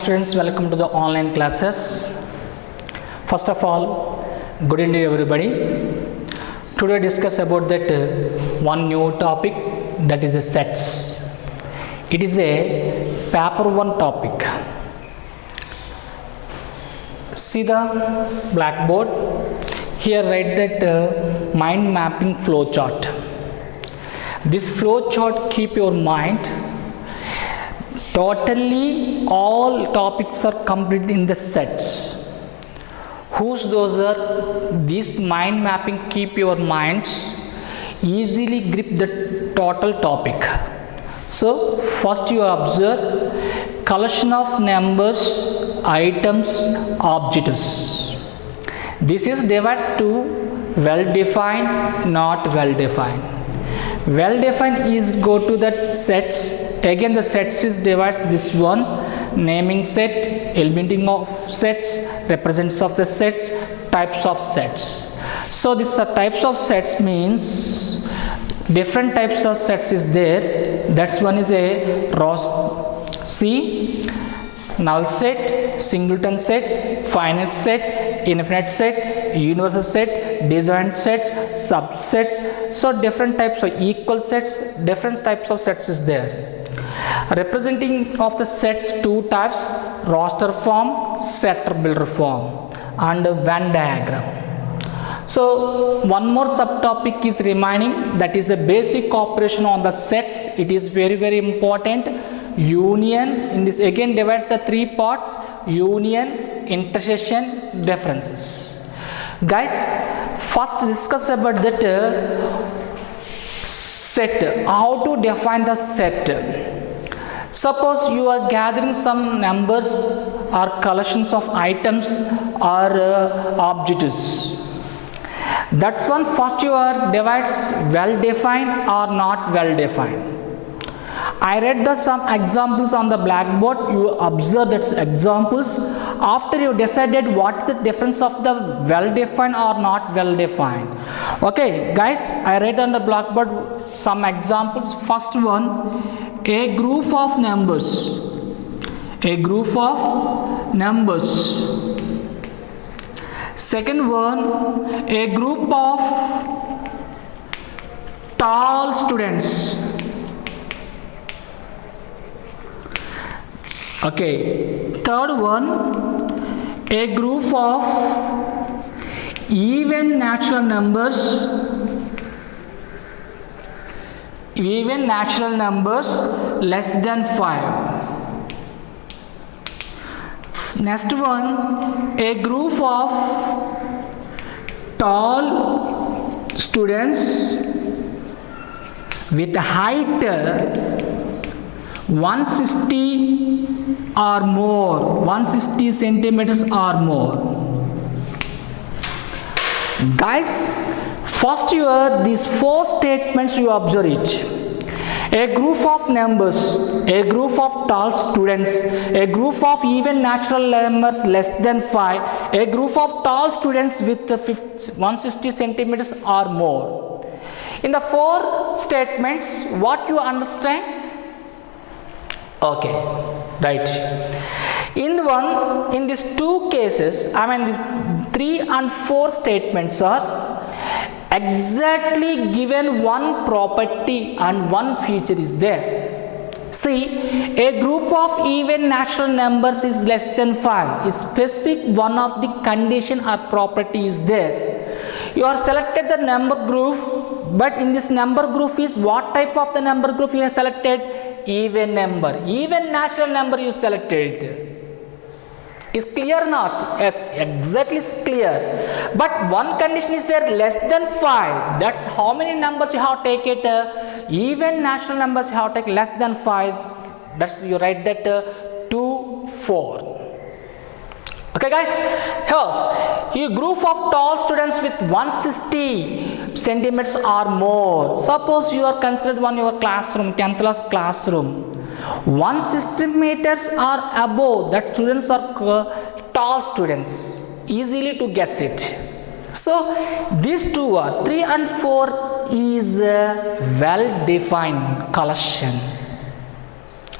Students, welcome to the online classes. First of all, good evening everybody. Today discuss about that one new topic, that is a sets. It is a paper 1 topic. See the blackboard. Here write that mind mapping flow chart. This flow chart keep your mind totally all topics are completed in the sets. Whose those are this mind mapping keep your minds easily grip the total topic. So first you observe collection of numbers, items, objects. This is divided to well defined, not well defined. Well defined is go to that sets. Again the sets is divides this one, naming set, elementing of sets, represents of the sets, types of sets. So this types of sets means different types of sets is there. That's one is a C, null set, singleton set, finite set, infinite set, universal set, disjoint set, subsets. So different types of equal sets, different types of sets is there. Representing of the sets two types, roster form, setter builder form, and Venn diagram. So one more subtopic is remaining, that is a basic operation on the sets. It is very important. Union, in this again divides the three parts: union, intersection, differences. Guys, first discuss about that set, how to define the set. Suppose you are gathering some numbers or collections of items or objects. That's one. First you are divides well defined or not well defined. I read some examples on the blackboard. You observe that examples. After you decided what the difference of the well defined or not well defined. Okay guys, I read on the blackboard some examples. First one, a group of numbers. A group of numbers. Second one, a group of tall students. Okay, third one, a group of even natural numbers. Even natural numbers less than 5. Next one, a group of tall students with height 160 or more, 160 centimeters or more. Guys, first you are these four statements you observe it. A group of numbers, a group of tall students, a group of even natural numbers less than 5, a group of tall students with 160 centimeters or more. In the four statements, what you understand? Okay, right. In these two cases, I mean the 3 and 4 statements are exactly given one property and one feature is there. See, a group of even natural numbers is less than 5. Is specific one of the condition or property is there. You are selected the number group, but in this number group is what type of the number group you have selected? Even number, even natural number you selected. Is clear not? Yes, exactly clear. But one condition is there, less than 5. That's how many numbers you have take it. Even natural numbers you have take less than 5. That's you write that 2, 4. Okay guys, here's a group of tall students with 160 centimeters or more. Suppose you are considered one your classroom, 10th class classroom. 160 meters or above, that students are tall students. Easily to guess it. So these two are 3 and 4 is a well defined collection.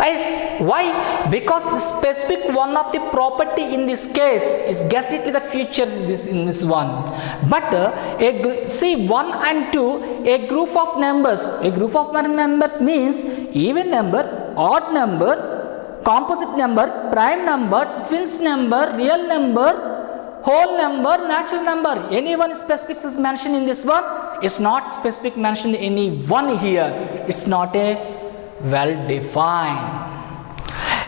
Why? Because specific one of the property in this case is basically the features in this one. But see 1 and 2, a group of numbers. A group of numbers means even number, odd number, composite number, prime number, twins number, real number, whole number, natural number. Any one specific is mentioned in this one. It's not specific mentioned any one here. It's not a well defined.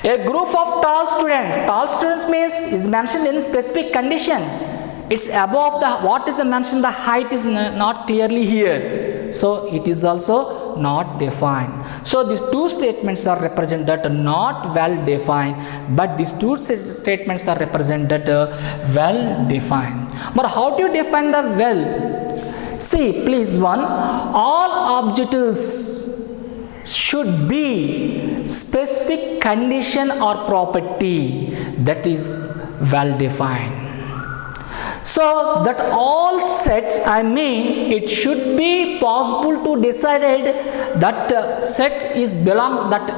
A group of tall students means is mentioned in specific condition. It's above the what is the mention, the height is not clearly here, so it is also not defined. So these two statements are represented not well defined, but these two statements are represented well defined. But how do you define the well? See, please, one, all objectives should be specific condition or property that is well defined. So that all sets, I mean, it should be possible to decide that set is that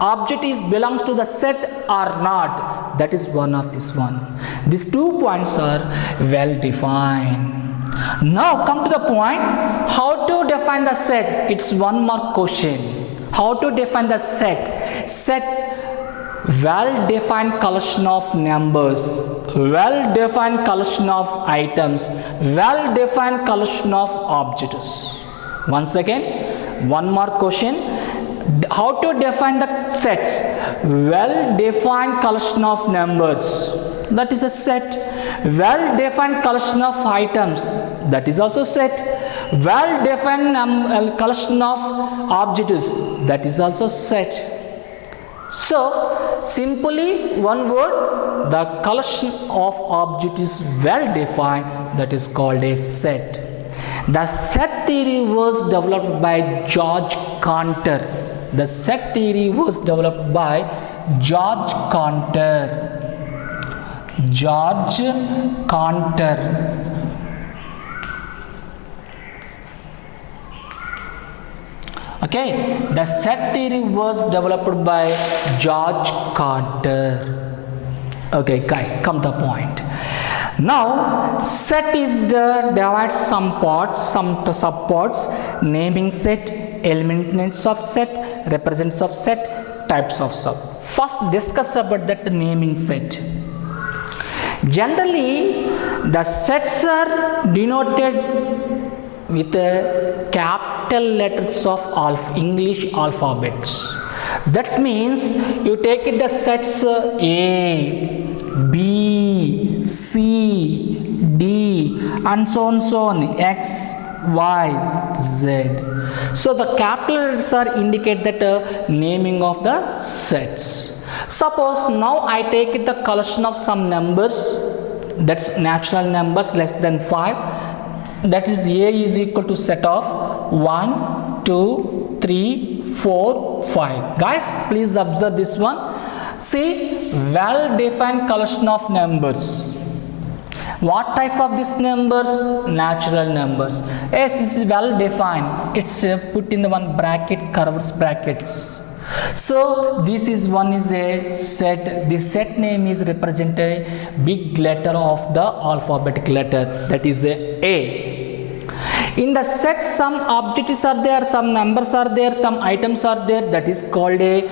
object is belongs to the set or not. That is one of this one. These 2 points are well defined. Now come to the point, how to define the set? It's one more question. How to define the set? Set, well defined collection of numbers, well defined collection of items, well defined collection of objects. Once again, one more question. How to define the sets? Well defined collection of numbers, that is a set. Well defined collection of items, that is also set. Well defined collection of objects, that is also set. So simply one word, the collection of objects is well defined, that is called a set. The set theory was developed by George Cantor. The set theory was developed by George Cantor. George Cantor. Okay, the set theory was developed by George Cantor. Okay, guys, come to the point. Now, set is the divides some parts, some subparts, naming set, elements of set, represents of set, types of sub. First, discuss about that naming set. Generally, the sets are denoted with capital letters of English alphabets. That means you take it the sets A, B, C, D, and so on, X, Y, Z. So the capital letters are indicate that naming of the sets. Suppose now I take it the collection of some numbers, that's natural numbers less than 5. That is A is equal to set of 1, 2, 3, 4, 5. Guys, please observe this one. See, well defined collection of numbers. What type of these numbers? Natural numbers. Yes, this is well defined. It's put in the one bracket, curved brackets. So this is one is a set. The set name is represented big letter of the alphabetic letter, that is A. In the set, some objects are there, some numbers are there, some items are there, that is called a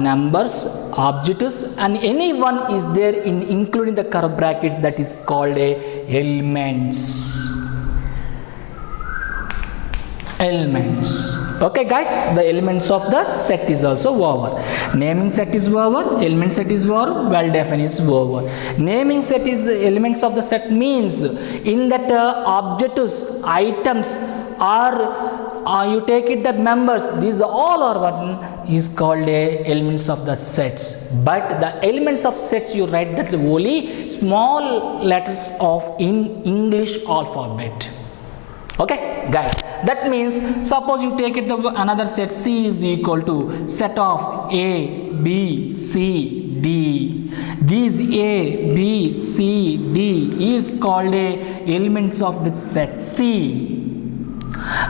numbers, objects, and any one is there in including the curved brackets, that is called a elements. Okay guys, the elements of the set is also over. Naming set is over, element set is over, well defined is over. Naming set is elements of the set means in that objects, items, or you take it the members, these all are one is called a elements of the sets. But the elements of sets you write that only small letters of in English alphabet. Okay guys, that means suppose you take it the another set, C is equal to set of A, B, C, D. These A, B, C, D is called a elements of the set C.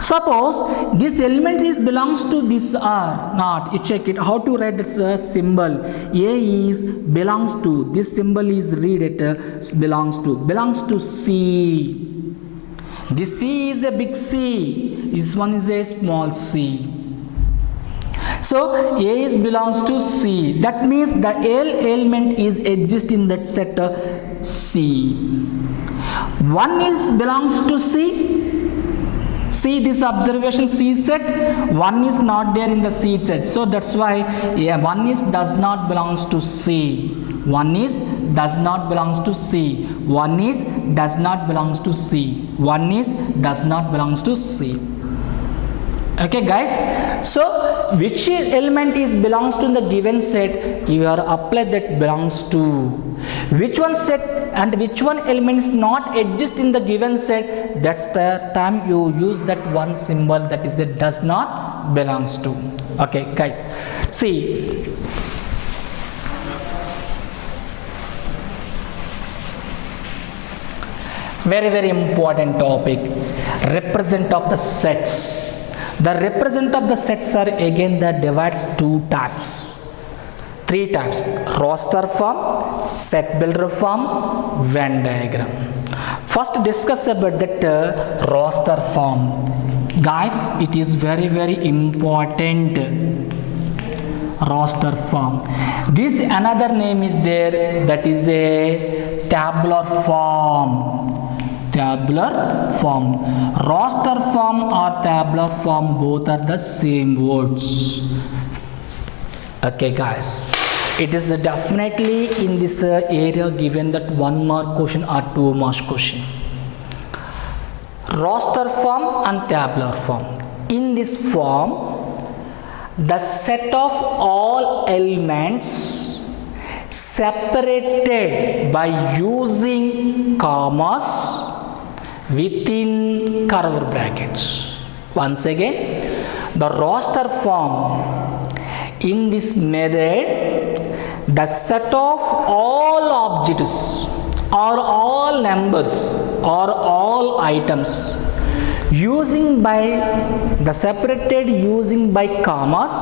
Suppose this element is belongs to this or not. You check it. How to write this symbol? A is belongs to. This symbol is read it belongs to C. This C is a big C. This one is a small C. So A is belongs to C. That means the L element is exist in that set C. 1 is belongs to C. See this observation C set. 1 is not there in the C set. So that's why 1 is does not belongs to C. 1 is does not belongs to C. 1 is does not belongs to C. 1 is does not belongs to C. Okay guys, so which element is belongs to the given set, you are apply that belongs to. Which one set and which one elements not exist in the given set, that's the time you use that one symbol, that is that does not belongs to. Okay guys, see, very important topic, represent of the sets. The represent of the sets are again that divides three types: roster form, set builder form, Venn diagram. First discuss about that roster form. Guys, it is very important. Roster form. This another name is there, that is a tabular form. Tabular form. Roster form or tabular form, both are the same words. Okay guys, it is definitely in this area given that 1 mark question or 2 mark question. Roster form and tabular form. In this form, the set of all elements separated by using commas within curved brackets. Once again, the roster form, in this method, the set of all objects or all numbers or all items using by the separated using by commas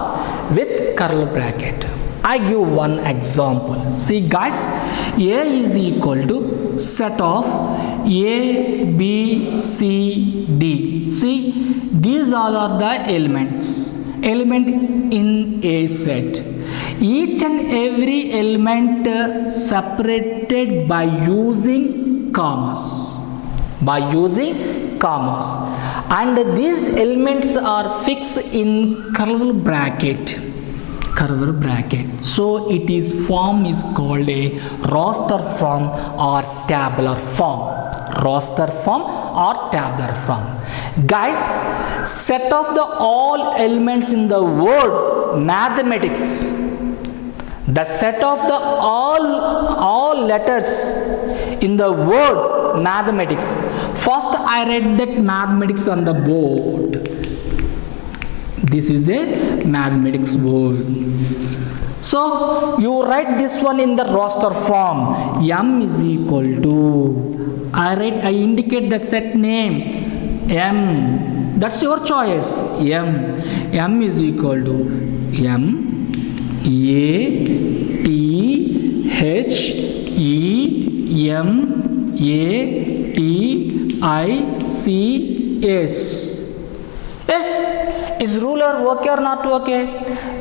with curly bracket. I give one example. See guys, A is equal to set of A, B, C, D. See, these all are the elements in A set. Each and every element separated by using commas. And these elements are fixed in curved bracket. So it is form is called a roster form or tabular form. Guys, set of the all elements in the word mathematics. The set of the all letters in the word mathematics. First I read that mathematics on the board. This is a mathematics word. So you write this one in the roster form. M is equal to, I indicate the set name M. That's your choice. M is equal to M A T H E M A T I C S. Yes, is ruler okay or not okay?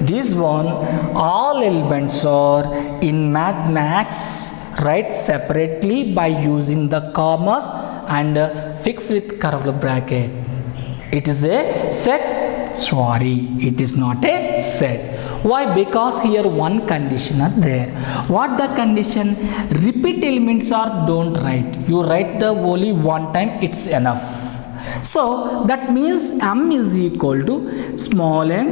This one, all elements are in mathematics, right, separately by using the commas and fixed with curved bracket. It is a set? Sorry, it is not a set. Why? Because here one condition are there. What the condition? Repeat elements are don't write. You write the only one time, it's enough. So that means M is equal to small m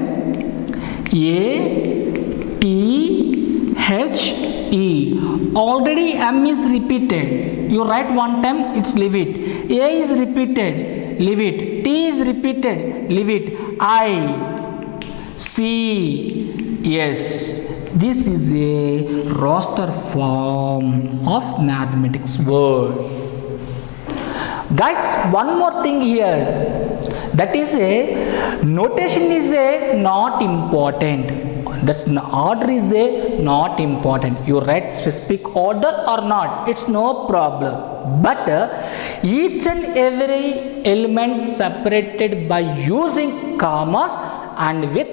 A T H E. Already M is repeated. You write one time, it's leave it. A is repeated, leave it. T is repeated, leave it. I C. Yes, this is a roster form of mathematics word. Guys, one more thing here. That is a notation is a not important. That's order is a not important. You write specific order or not, it's no problem. But each and every element separated by using commas and with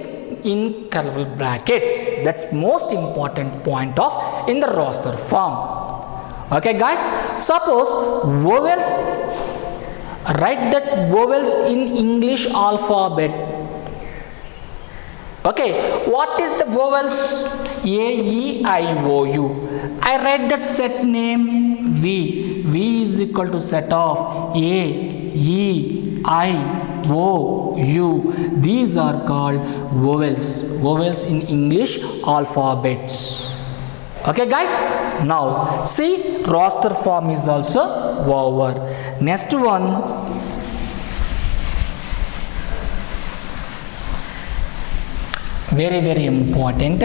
in curly brackets. That's most important point of in the roster form. Okay guys, suppose vowels, write that vowels in English alphabet. Okay, what is the vowels? A, E, I, O, U. I write that set name V. V is equal to set of A, E, I, O, U. These are called vowels. Vowels in English alphabets. Okay guys, now see roster form is also over. Next one, very important.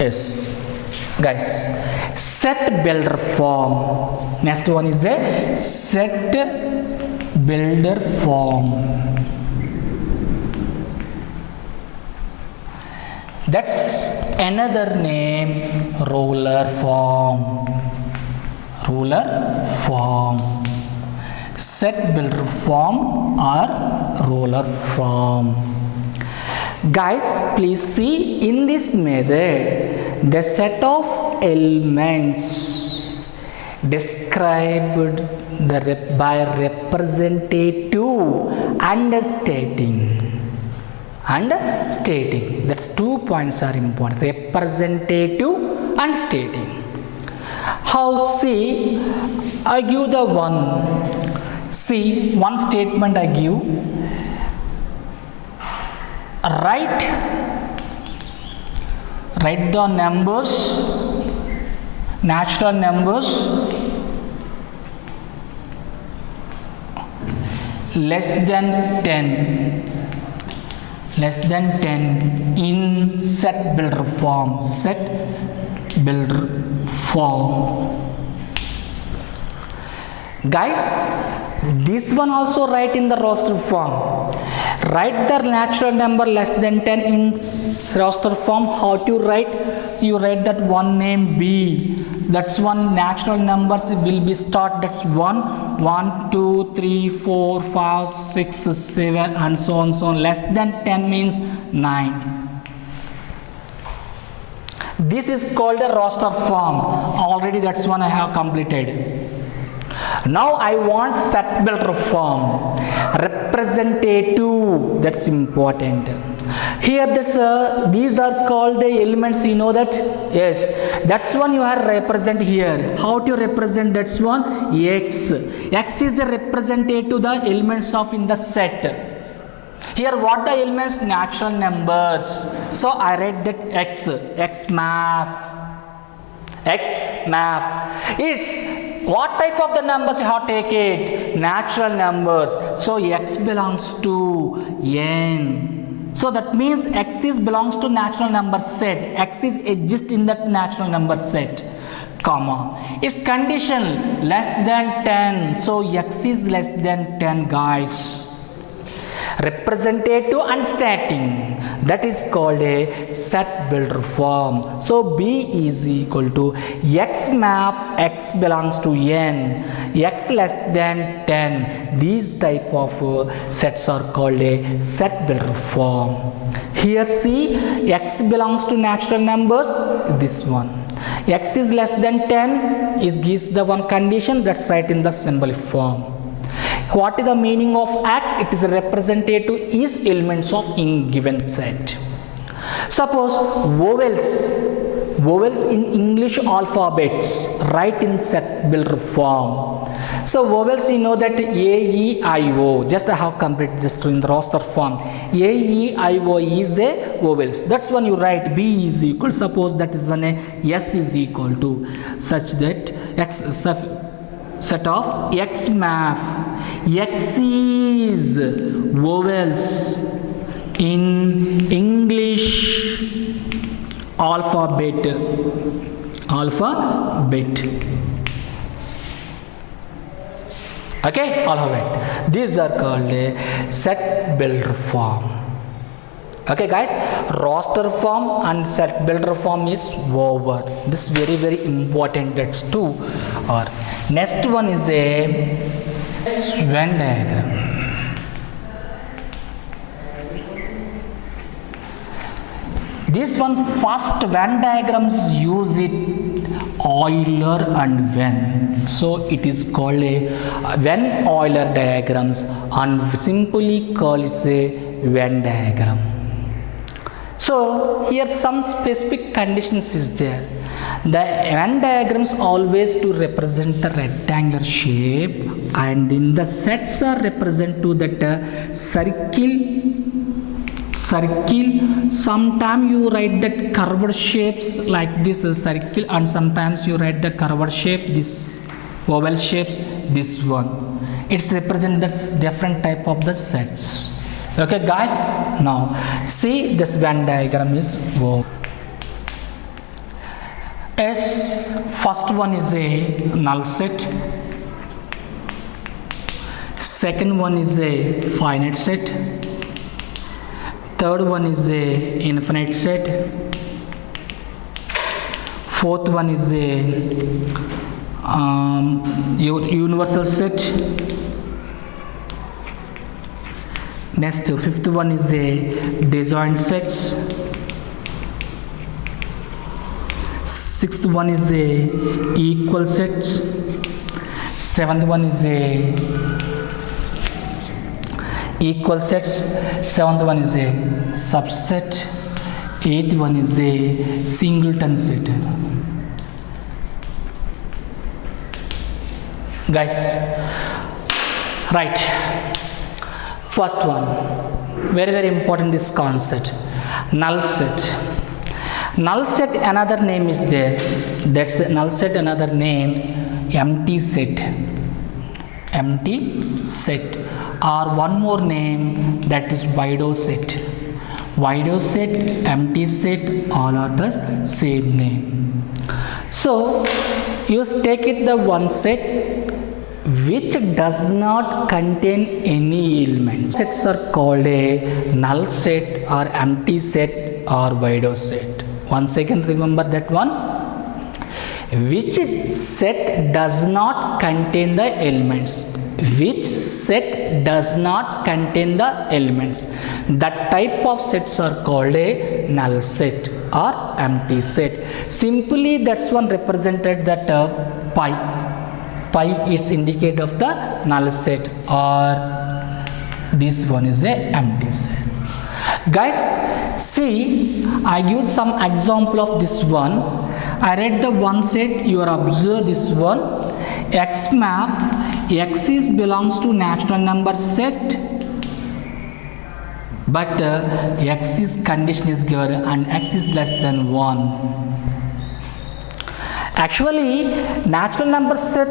Yes guys, set builder form. Next one is a set builder form. That's another name, ruler form. Ruler form, set builder form or ruler form. Guys, please see in this method the set of elements described by representative and stating. That's 2 points are important, representative and stating. How? See, I give the one. See, one statement I give. Write the numbers, natural numbers less than 10 in set builder form. Guys, this one also write in the roster form. Write the natural number less than 10 in roster form. How to write? You write that one name B. That's one natural numbers will be start. That's 1, 2, 3, 4, 5, 6, 7 and so on. Less than 10 means 9. This is called a roster form. Already that's one I have completed. Now I want set builder form, representative. That's important. Here these are called the elements. You know that? Yes. That's one you have represent here. How to represent? That's one X. X is the representative the elements of in the set. Here what the elements? Natural numbers. So I write that X map is what type of the numbers you have to take it? Natural numbers. So X belongs to N. So that means X is belongs to natural number set. X is exists in that natural number set. Comma. Its condition less than 10. So X is less than 10 guys. Representative and stating, that is called a set builder form. So B is equal to X map X belongs to N, X less than 10. These type of sets are called a set builder form. Here see, X belongs to natural numbers, this one. X is less than 10 gives the one condition, that's right in the symbolic form. What is the meaning of X? It is a representative is elements of in given set. Suppose vowels in English alphabets, write in set builder form. So vowels, you know that A, E, I, O. Just I have completed just in the roster form. A, E, I, O is a vowels. That's when you write B is equal. Suppose that is when a S is equal to such that X set of X map. X is vowels in English alphabet. Okay, all of it. These are called a set builder form. Okay guys, roster form and set builder form is over. This is very important. That's two. Or next one is a Venn diagram. This one first Venn diagrams use it Euler and Venn. So it is called a Venn Euler diagrams and simply call it a Venn diagram. So here some specific conditions is there. The Venn diagrams always to represent the rectangular shape, and in the sets are represent to that circle. Sometimes you write that curved shapes like this circle, and sometimes you write the curved shape, this oval shapes, this one. It's represent that different type of the sets. Okay guys, now see this Venn diagram is over. As first one is a null set, second one is a finite set, third one is a infinite set, fourth one is a universal set, next fifth one is a disjoint set, sixth one is a equal set, seventh one is a equal set, seventh one is a subset, eighth one is a singleton set. Guys, right, first one, very important, this concept, null set. Null set another name is there, that's null set another name, empty set, or one more name, that is Widow set. Widow set, empty set, all are the same name. So you take it the one set which does not contain any element. Sets are called a null set or empty set or Widow set. Once again remember that one. Which set does not contain the elements? Which set does not contain the elements? That type of sets are called a null set or empty set. Simply that's one represented that pi. Pi is indicate of the null set, or this one is a empty set. Guys, see, I give some example of this one. I read the one set, you are observe this one. X map, X is belongs to natural number set, but X is condition is given and X is less than 1. Actually, natural number set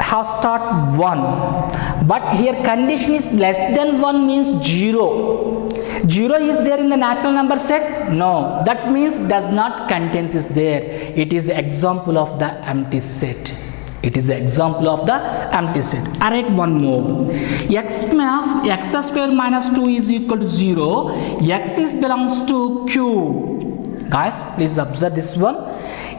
have start 1, but here condition is less than 1 means 0. 0 is there in the natural number set? No, that means does not contains is there. It is example of the empty set. It is the example of the empty set. I write one more. X map x square minus 2 is equal to 0. X is belongs to Q. Guys, please observe this one.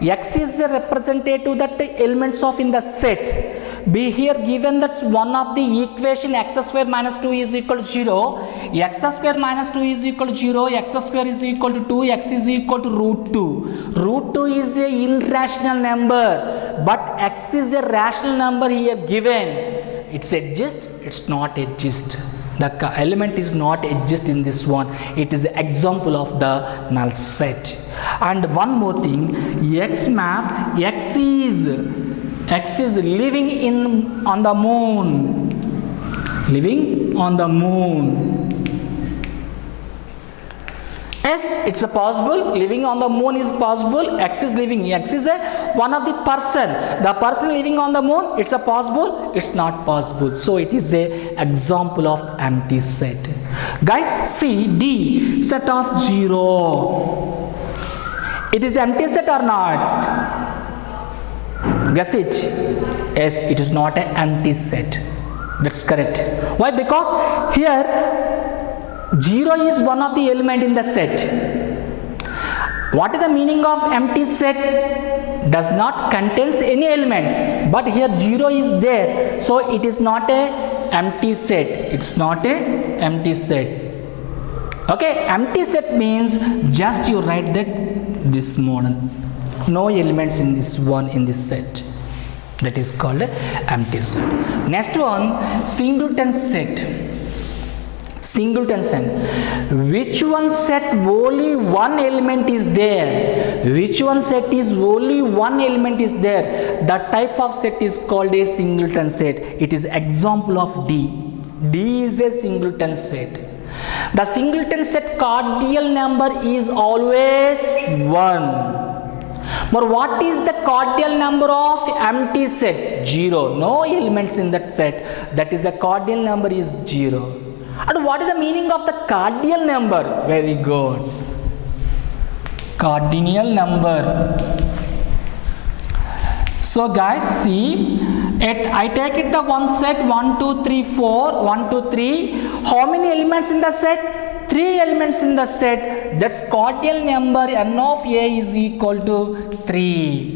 X is a representative that the elements of in the set. Be here given that's one of the equation x square minus 2 is equal to 0. X square minus 2 is equal to 0. X square is equal to 2. X is equal to root 2. Root 2 is a irrational number, but x is a rational number here given. It's exist, it's not exist. The element is not exist in this one. It is an example of the null set. And one more thing, X map, X is living in on the moon. Living on the moon. Yes, it's a possible. Living on the moon is possible. X is living. X is one of the person. The person living on the moon, it's a possible. It's not possible. So it is a example of empty set. Guys, see D set of 0. It is empty set or not? Guess it. Yes, it is not an empty set. That's correct. Why? Because here 0 is one of the element in the set. What is the meaning of empty set? Does not contains any elements, but here 0 is there, so it is not a empty set. It's not a empty set. Okay, empty set means just you write that this model, no elements in this one in this set. That is called a empty set. Next one, singleton set. Singleton set. Which one set only one element is there? Which one set is only one element is there? That type of set is called a singleton set. It is example of D. D is a singleton set. The singleton set cardinal number is always 1. But what is the cardinal number of empty set? 0. No elements in that set. That is the cardinal number is 0. And what is the meaning of the cardinal number? Very good. Cardinal number. So guys, see, I take it the one set 1, 2, 3, 4, 1, 2, 3. How many elements in the set? 3 elements in the set. That's cardinal number n of a is equal to 3.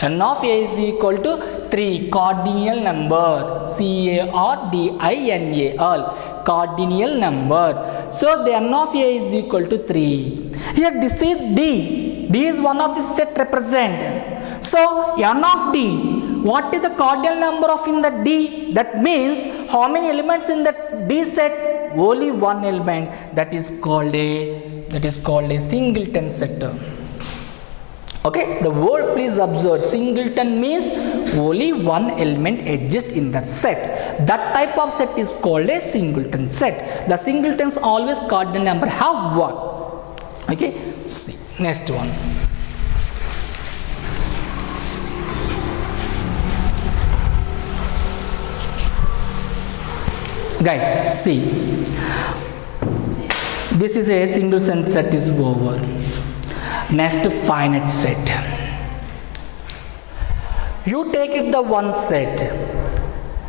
N of a is equal to 3. Cardinal number. C-A-R-D-I-N-A. All. Cardinal number. So the n of a is equal to 3. Here this is D. D is one of the set represent. So n of D. What is the cardinal number of in the D? That means how many elements in the D set? Only one element. That is called a singleton set. Okay, the word please observe. Singleton means only one element exists in that set. That type of set is called a singleton set. The singletons always cardinal number have 1. Okay, see next one. Guys, see, this is a singleton set is over. Next, finite set. You take it the one set.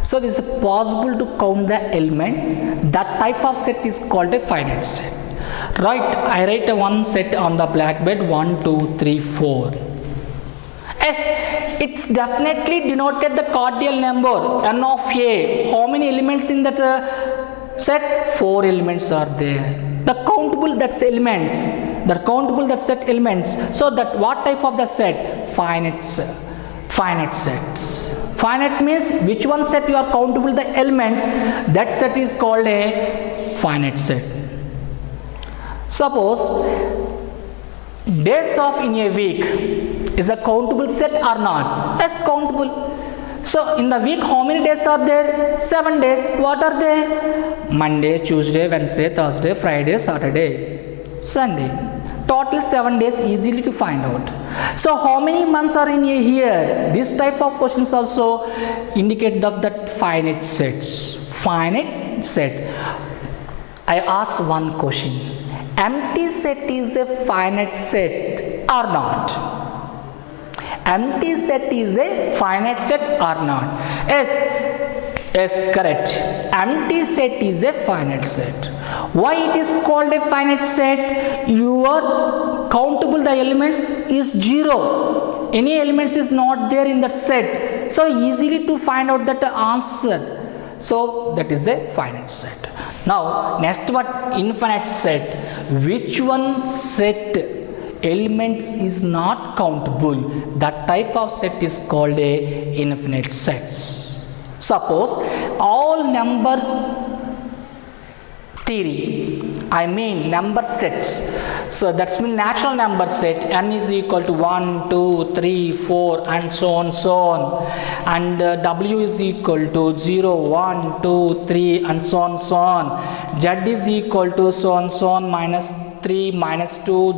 So this is possible to count the element. That type of set is called a finite set. Right, I write a one set on the blackboard 1, 2, 3, 4. Yes, it's definitely denoted the cardinal number n of a. How many elements in that set? 4 elements are there. The countable that's elements. The countable that set elements. So that what type of the set? Finite sets. Finite means which one set you are countable the elements. That set is called a finite set. Suppose days of in a week is a countable set or not? Yes, countable. So in the week how many days are there? 7 days. What are they? Monday, Tuesday, Wednesday, Thursday, Friday, Saturday, Sunday. Total 7 days, easily to find out. So how many months are in a year? This type of questions also indicate that finite sets. Finite set. I ask one question. Empty set is a finite set or not? Empty set is a finite set or not? Yes, correct. Empty set is a finite set. Why it is called a finite set? Your countable the elements is 0. Any elements is not there in that set. So easily to find out that answer. So that is a finite set. Now next what? Infinite set. Which one set elements is not countable? That type of set is called a infinite sets. Suppose all number theory, I mean number sets. So that's mean natural number set n is equal to 1, 2, 3, 4 and so on. And w is equal to 0, 1, 2, 3 and so on. Z is equal to so on minus 3, minus 2,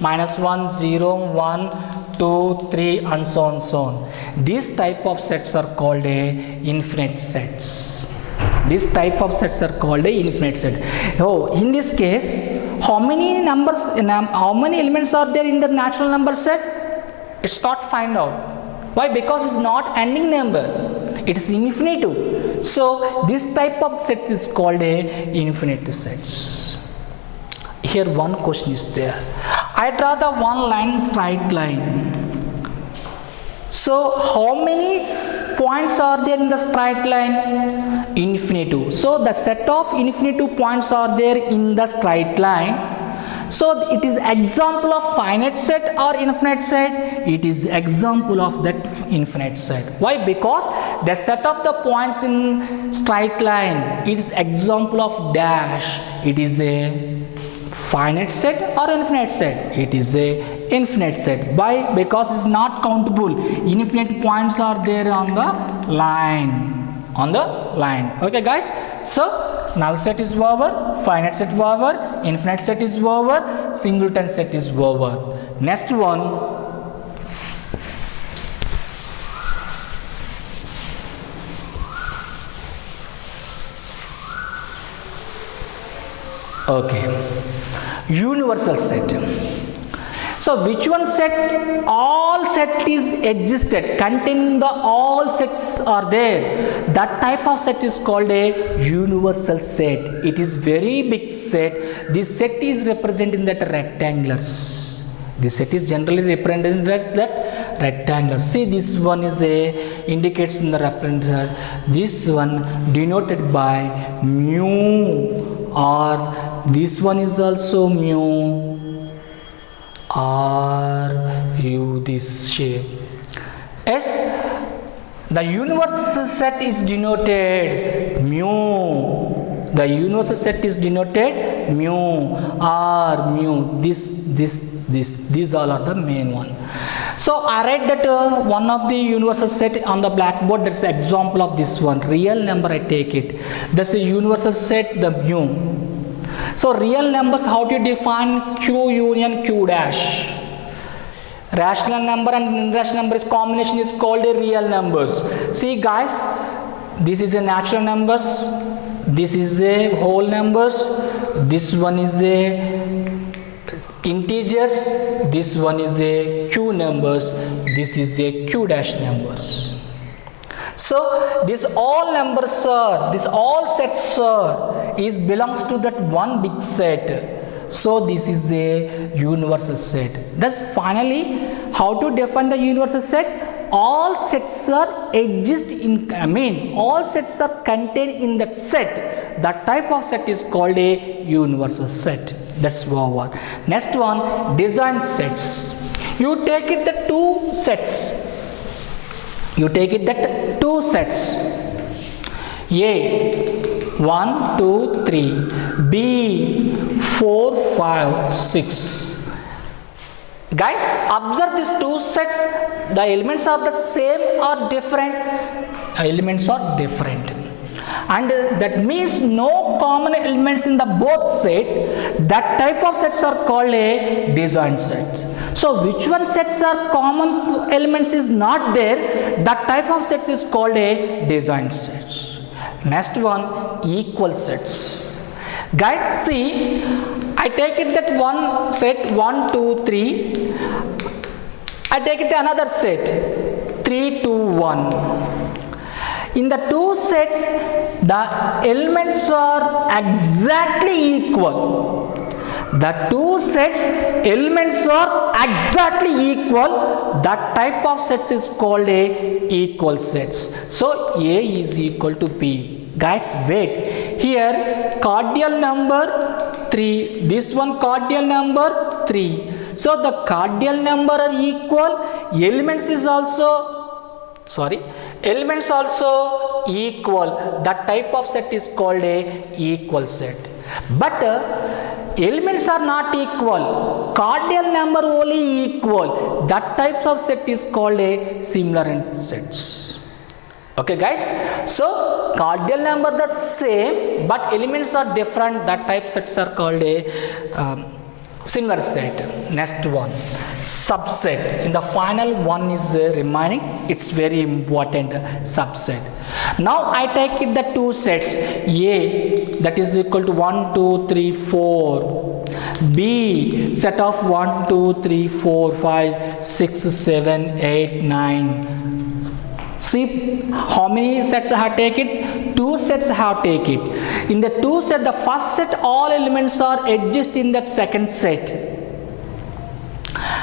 minus 1, 0, 1, 2, 3 and so on. These type of sets are called a infinite sets. This type of sets are called a infinite set. Oh, in this case, how many numbers, how many elements are there in the natural number set? It's not find out. Why? Because it's not ending number. It is infinitive. So this type of set is called a infinite sets. Here one question is there. I draw the one line, straight line. So how many points are there in the straight line? Infinitive. So the set of infinitive points are there in the straight line. So it is example of finite set or infinite set? It is example of that infinite set. Why? Because the set of the points in straight line, it is example of dash. It is a finite set or infinite set? It is a infinite set. Why? Because it's not countable. Infinite points are there on the line. Okay guys, so null set is over, finite set over, infinite set is over, singleton set is over. Next one, okay, universal set. So which one set? All set is existed, containing the all sets are there. That type of set is called a universal set. It is very big set. This set is representing that rectangulars. This set is generally represented that rectangular. See, this one is a indicates in the representer. This one denoted by mu, or this one is also mu, or u, this shape. Yes, the universal set is denoted mu. The universal set is denoted mu, or mu. These all are the main one. So I write that one of the universal set on the blackboard. That's the example of this one. Real number I take it. That's the universal set, the mu. So real numbers, how to define? Q union Q dash. Rational number and irrational numbers combination is called a real numbers. See guys, this is a natural numbers, this is a whole numbers, this one is a integers, this one is a Q numbers, this is a Q dash numbers. So these all numbers are, this all sets are, is belongs to that one big set. So this is a universal set. Thus finally, how to define the universal set? All sets are exist in, all sets are contained in that set. That type of set is called a universal set. That's over. Next one, design sets. You take it the two sets. You take it that two sets. A 1, 2, 3. B 4, 5, 6. Guys, observe these two sets. The elements are the same or different? Elements are different. And that means no common elements in the both set. That type of sets are called a disjoint set. So which one sets are common elements is not there, that type of sets is called a disjoint set. Next one, equal sets. Guys, see, I take it that one set 1, 2, 3. I take it another set 3, 2, 1. In the two sets, the elements are exactly equal. The two sets elements are exactly equal. That type of sets is called a equal sets. So A is equal to B. Guys, wait. Here cardinal number 3. This one cardinal number 3. So the cardinal number are equal. Elements also equal. That type of set is called a equal set. But elements are not equal. Cardinal number only equal. That type of set is called a similar sets. Okay guys, so cardinal number the same but elements are different. That type sets are called a similar set. Next one, subset. In the final one is remaining. It's very important, subset. Now I take it the two sets. A that is equal to 1, 2, 3, 4. B set of 1, 2, 3, 4, 5, 6, 7, 8, 9. See how many sets I have taken? 2 sets I have taken. In the 2 set, the first set all elements are exist in that second set.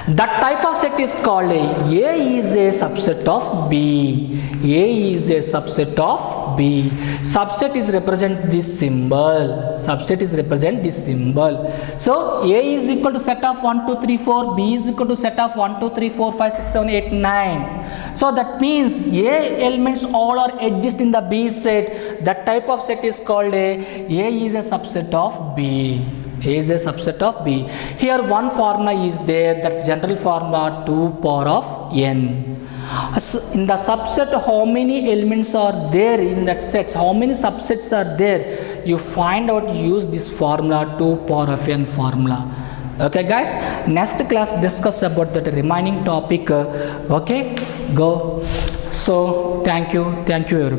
That type of set is called A is a subset of B. A is a subset of B. Subset is represent this symbol. Subset is represent this symbol. So A is equal to set of 1, 2, 3, 4. B is equal to set of 1, 2, 3, 4, 5, 6, 7, 8, 9. So that means A elements all are exist in the B set. That type of set is called A is a subset of B. A is a subset of B. Here one formula is there, that general formula 2 power of n. In the subset, how many elements are there in that set? How many subsets are there? You find out, use this formula 2 power of n formula. Okay guys, next class discuss about the remaining topic. Okay, go. So thank you everybody.